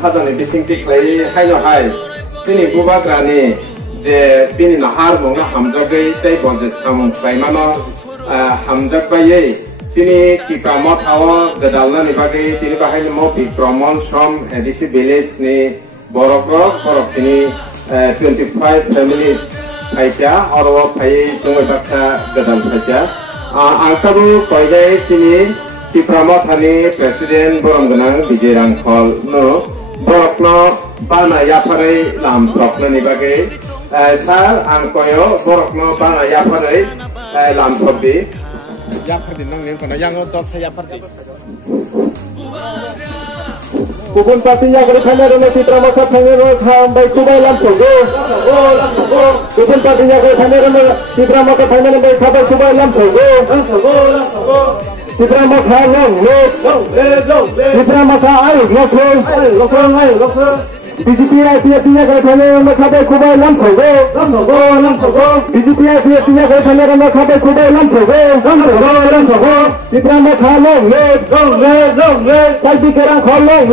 사전에 비팅틱 레이 하이노 하이 시니 부바그라니 제 비니 나하르 몽나 함자게 때 번제 사몽 바이마노 함자바예 시니 키카모 타워 게달나 니바게 티니 바하이노 모 비크로몬 솨롬 에디시 빌레스니 버럭티니 25 families 파이자 어로 파이 동을 박사 게달 파이자 angkabu koidai sini kipramo thani president borongganang bijay rangkhol no borokno bana yaparai lam prokno ni bagai sar angkoyo borokno bana yaparai lam prokdi yapardi nang ning kono yang dok saya yapardi Kubun partinya kali khana rona kipramo sa thangero kham bai kubai lam prokgo Kubun partinya kali khana rona kipramo ka thangero bai khabai kubai lam prokgo Kipramo kha long le Kipramo kha ai lokho BJP IPF kali khana rona khabai kubai lam prokgo BJP IPF kali khana rona khabai kubai lam prokgo Kipramo kha long le Kalbi kerang kha long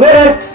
le